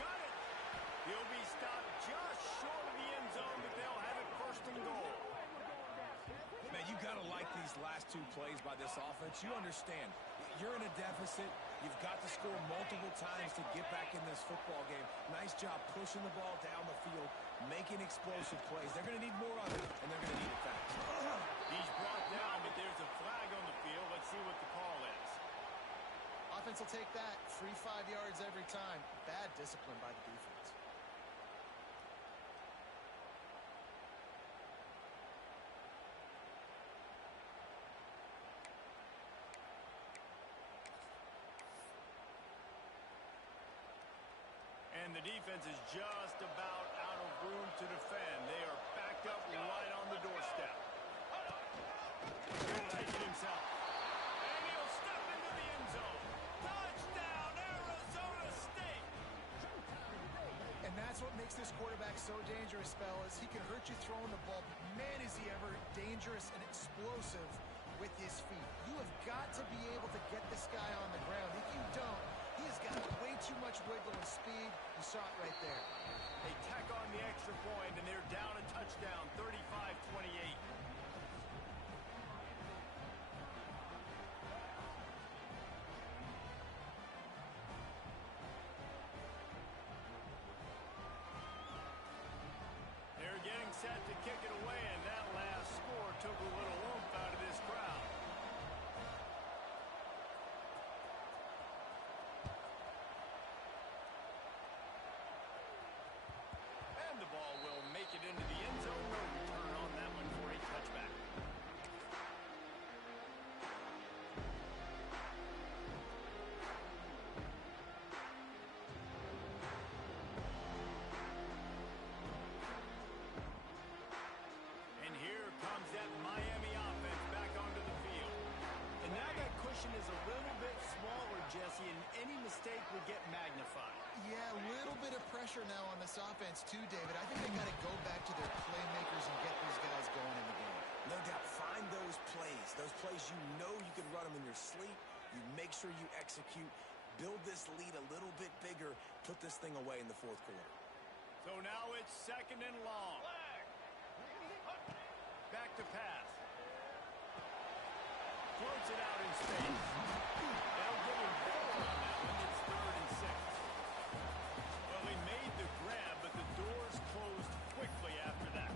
Got it. He'll be stopped just short of the end zone, but they'll have it first and goal. Man, you got to like these last two plays by this offense. You understand. You're in a deficit. You've got to score multiple times to get back in this football game. Nice job pushing the ball down the field, making explosive plays. They're going to need more of it, and they're going to need it fast. He's brought down, but there's a flag on the field. Let's see what the call is. Offense will take that. Free 5 yards every time. Bad discipline by the defense. And the defense is just about out of room to defend. They are backed up right on the doorstep. He'll take it himself. And he'll step into the end zone. Touchdown, Arizona State! And that's what makes this quarterback so dangerous, fellas. He can hurt you throwing the ball, but man, is he ever dangerous and explosive with his feet. You have got to be able to get this guy on the ground. If you don't, he has got way too much wiggle and speed. You saw it right there. They tack on the extra point, and they're down a touchdown, 35-28. They're getting set to kick it away, and that last score took a little oomph out of this crowd. And the ball will make it into the end zone. No return on that one for a touchback. And here comes that Miami offense back onto the field. And now that cushion is a little bit smaller, Jesse, and any mistake would get magnified. Yeah, a little bit of pressure now on this offense too, David. I think they got to go back to their playmakers and get these guys going in the game. No doubt, find those plays you know you can run them in your sleep. You make sure you execute, build this lead a little bit bigger, put this thing away in the fourth quarter. So now it's second and long. Back to pass. Floats it out in space. They'll give him 4 on that one. It's 3rd and 6. Well, he made the grab, but the doors closed quickly after that.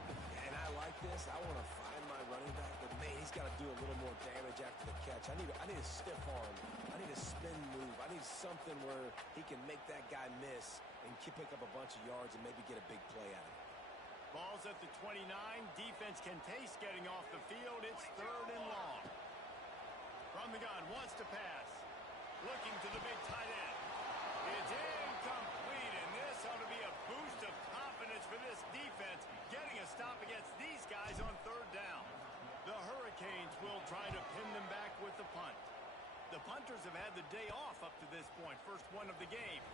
And I like this. I want to find my running back, but man, he's got to do a little more damage after the catch. I need a stiff arm. I need a spin move. I need something where he can make that guy miss and pick up a bunch of yards and maybe get a big play out of it. Ball's at the 29. Defense can taste getting off the field. It's 3rd and long. From the gun, wants to pass. Looking to the big tight end. It's incomplete, and this ought to be a boost of confidence for this defense, getting a stop against these guys on 3rd down. The Hurricanes will try to pin them back with the punt. The punters have had the day off up to this point, first one of the game.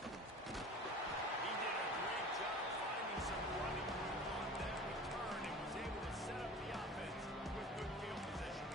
He did a great job finding some running room on that return and was able to set up the offense with good field position.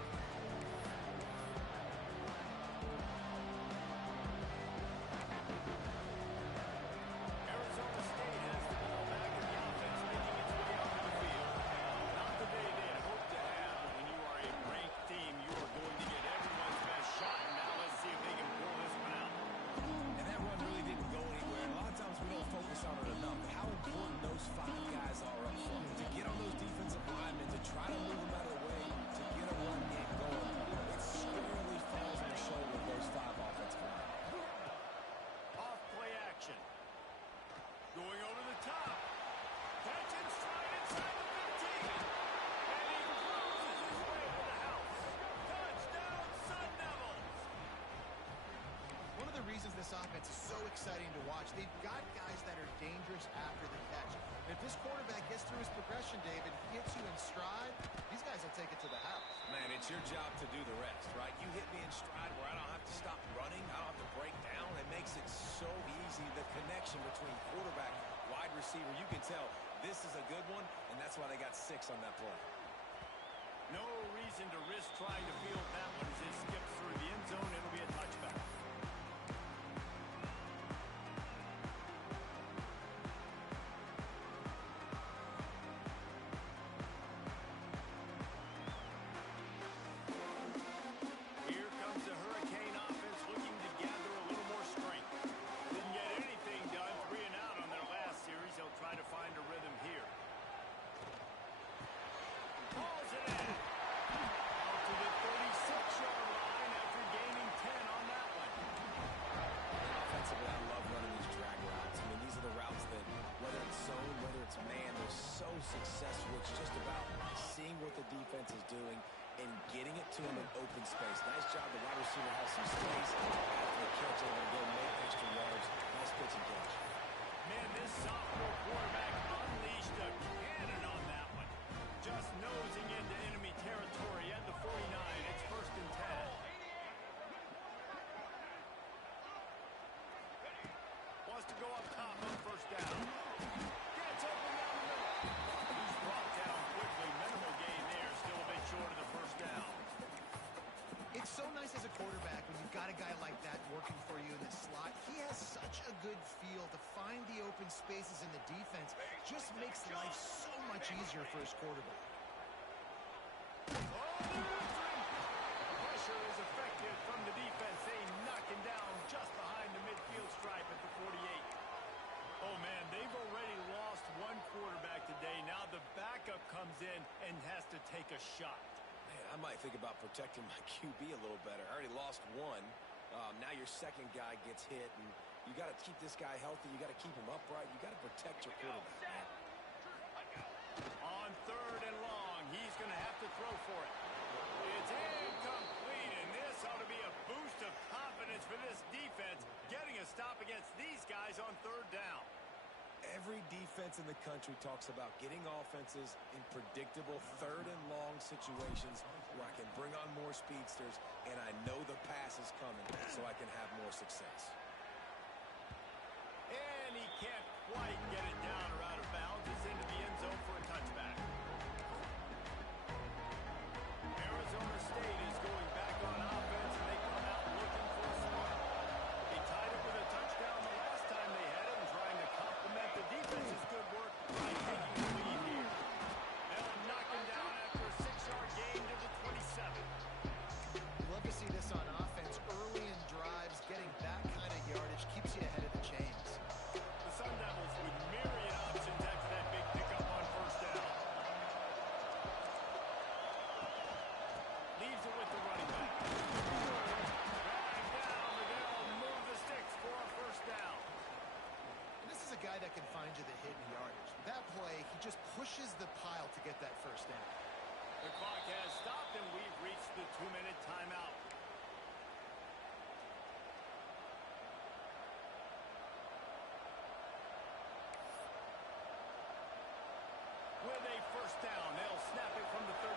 this offense is so exciting to watch. They've got guys that are dangerous after the catch. And if this quarterback gets through his progression, David, hits you in stride, these guys will take it to the house. Man, it's your job to do the rest, right? You hit me in stride where I don't have to stop running. I don't have to break down. It makes it so easy. The connection between quarterback, wide receiver, you can tell this is a good one, and that's why they got 6 on that play. No reason to risk trying to field that one as it skips through the end zone. It'll be a touchback. Here comes the Hurricane offense looking to gather a little more strength. Didn't get anything done, 3 and out on their last series. They'll try to find a rhythm here. Calls it in. Out to the 36-yard line after gaining 10 on that one. Offensively, I love running these drag routes. I mean, these are the routes that, whether it's zone, whether it's man, they're so successful. It's just about seeing what the defense is doing and getting it to them in open space. Nice job. The wide receiver has some space after the catch, able to go make extra yards. Nice pitch and catch. Man, this sophomore quarterback unleashed a cannon on that one. Just nosing into enemy territory at the 49. It's 1st and 10. Wants to go up top on 1st down. Gets open down the middle. He's brought down quickly. Minimal gain there. Still a bit short of the 1st down. It's so nice as a quarterback when you've got a guy like that working for you in the slot. He has such a good feel to find the open spaces in the defense. Just makes life so much easier for his quarterback. Pressure is effective from the defense. They knock him down just behind the midfield stripe at the 48. Oh, man, they've already lost one quarterback today. Now the backup comes in and has to take a shot. Man, I might think about protecting my QB a little better. I already lost one. Now your second guy gets hit, and you got to keep this guy healthy. You got to keep him upright. You got to protect your quarterback, man. On 3rd and long, he's going to have to throw for it. It's incomplete, and this ought to be a boost of confidence for this defense, getting a stop against these guys on 3rd down. Every defense in the country talks about getting offenses in predictable 3rd and long situations where I can bring on more speedsters and I know the pass is coming so I can have more success. And he can't quite get it down or out of bounds. It's into the end zone for a touchback. Arizona State is going back on offense, and they come out looking for a score. They tied it with a touchdown the last time they had it and trying to complement the defense's good work by taking the lead here. They'll knock him down after a 6-yard gain to the 27. Love to see this on offense. Early in drives, getting that kind of yardage keeps you ahead of the chains. The Sun Devils with myriad options after that big pickup on 1st down. Leaves it with the running back. Dragged down, but they'll move the sticks for a 1st down. And this is a guy that can find you the hidden yardage. That play, he just pushes the pile to get that 1st down. The clock has stopped, and we've reached the 2-minute timeout. With a 1st down, they'll snap it from the 32.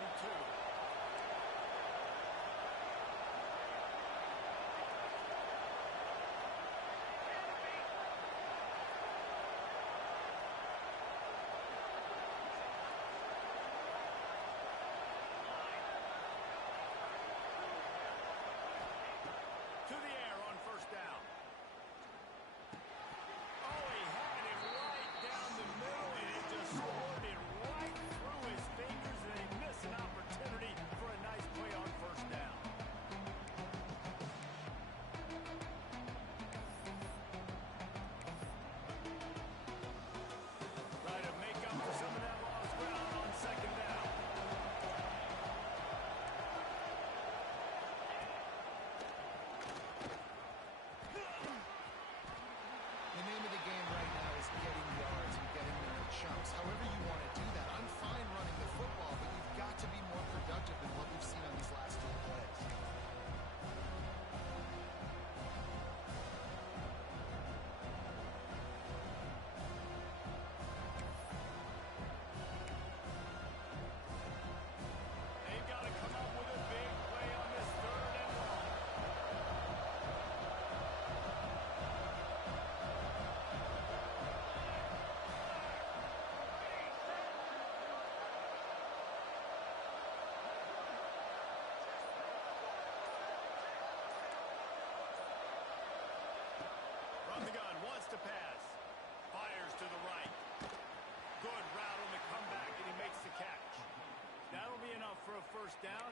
To the air on 1st down. Oh, he had it right down the middle, and it just scored it right through his fingers, and they miss an opportunity for a nice play on 1st down. Try to make up for some of that lost ground on 2nd down. The name of the game right now is getting yards and getting them in chunks. However you want to do that. I'm fine running the football, but you've got to be more productive than what we've seen on these last 2 plays.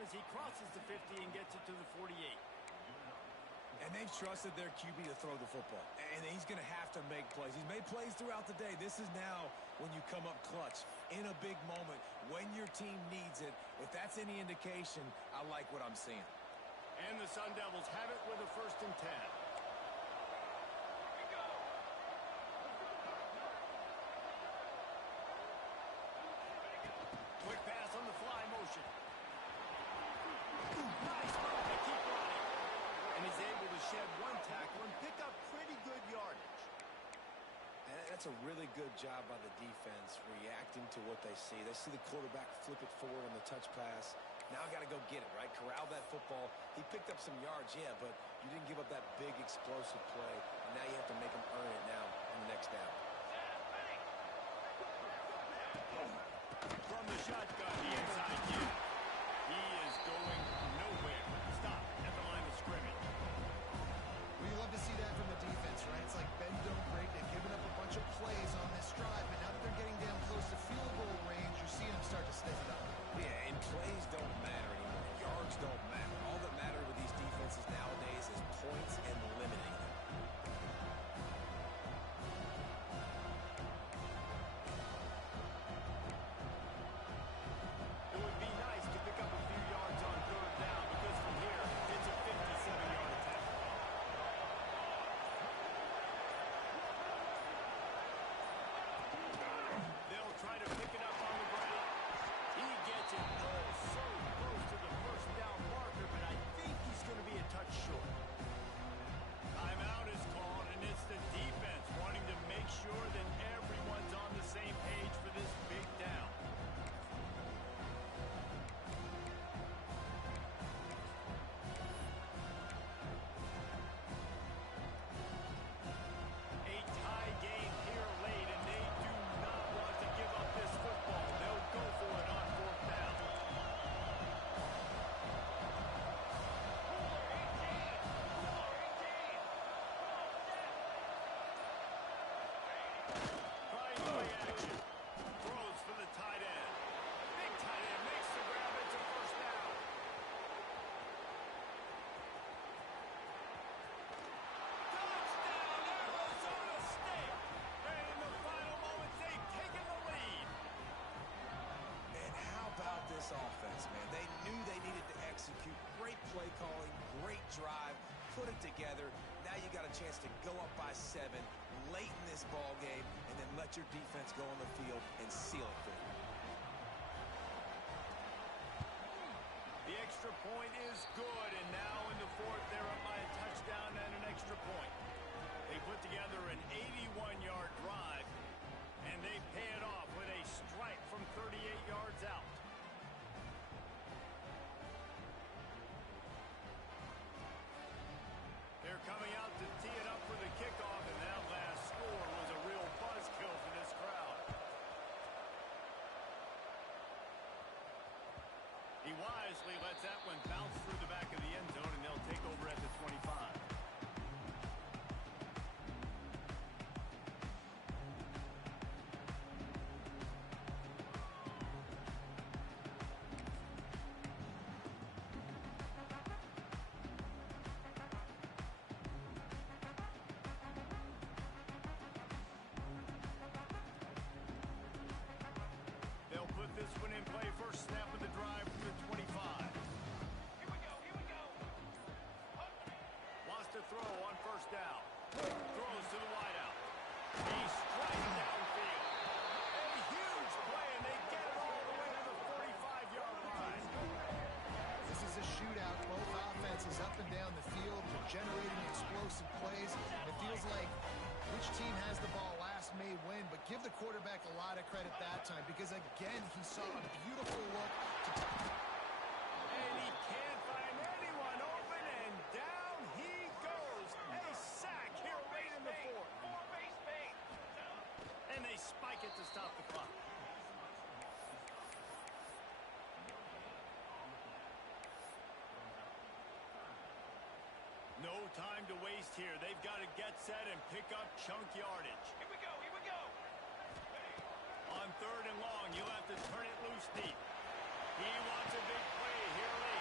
as he crosses the 50 and gets it to the 48. And they've trusted their QB to throw the football. And he's going to have to make plays. He's made plays throughout the day. This is now when you come up clutch in a big moment when your team needs it. If that's any indication, I like what I'm seeing. And the Sun Devils have it with a 1st and 10. Quick pass on the fly motion. Nice move. They keep running. And he's able to shed 1 tackle and pick up pretty good yardage. And that's a really good job by the defense reacting to what they see. They see the quarterback flip it forward on the touch pass. Now got to go get it, right? Corral that football. He picked up some yards, yeah, but you didn't give up that big explosive play. And now you have to make him earn it now on the next down. From the shotgun, the inside kick. He is going nowhere. Stop at the line of scrimmage. Well, you love to see that from the defense, right? It's like bend, don't break. They've given up a bunch of plays on this drive, but now that they're getting down close to field goal range, you're seeing them start to stiffen up. Yeah, and plays don't matter anymore. Yards don't matter. All that matters with these defenses nowadays is points and limiting them. It would be nice to pick up a few yards on 3rd down because from here, it's a 57-yard attack. They'll try to pick it up on the ground. He gets it so close to the 1st down marker, but I think he's going to be a touch short. Timeout is called, and it's the defense wanting to make sure that everyone's on the same page for this big down. A tie game here late, and they do not want to give up this football. They'll go for it on 4th down. Trying play action. Throws for the tight end. Big tight end makes the grab. It's a 1st down. Touchdown, Arizona State! And in the final moments, they've taken the lead. And how about this offense, man? They knew they needed to execute. Great play calling, great drive, put it together. Now you got a chance to go up by 7 late in this ball game and then let your defense go on the field and seal it for you. The extra point is good, and now in the 4th, they're up by a touchdown and an extra point. They put together an 81-yard drive, and they pay it off with a strike from 38 yards out. They're coming out to tee it up for the kickoff, and that last score was a real buzzkill for this crowd. He wisely lets that one bounce through the back of the end zone, and they'll take over at the 25. They'll put this one in play. First snap of the drive from the 25. Here we go. Wants to throw on 1st down. Throws to the wideout. He strikes downfield. A huge play, and they get it all the way to the 45-yard line. This is a shootout. Both offenses up and down the field. They're generating explosive plays. It feels like which team has the ball last may win, but give the quarterback a lot of credit that time because, again, he saw a beautiful look. And he can't find anyone open, and down he goes. A sack here late in the 4th. 4 base bait. And they spike it to stop the clock. No time to waste here. They've got to get set and pick up chunk yardage. Here we go. On 3rd and long, you'll have to turn it loose deep. He wants a big play here late.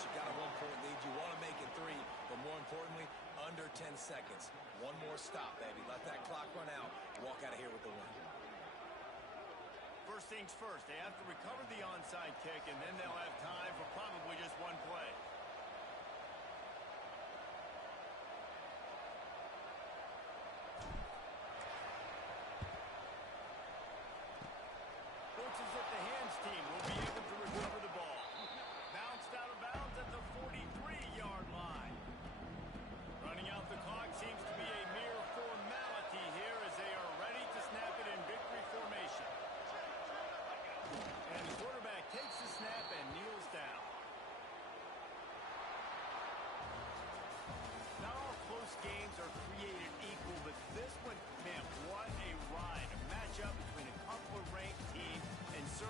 You got a 1-point lead. You want to make it 3, but more importantly, under 10 seconds. One more stop, baby. Let that clock run out. Walk out of here with the win. First things first, they have to recover the onside kick, and then they'll have time for probably just one play. Looks as if the hands team will be able to recover the ball. Bounced out of bounds at the 43-yard line. Running out the clock seems to be a mere formality here as they are ready to snap it in victory formation. And the quarterback takes the snap and kneels down. Not all close games are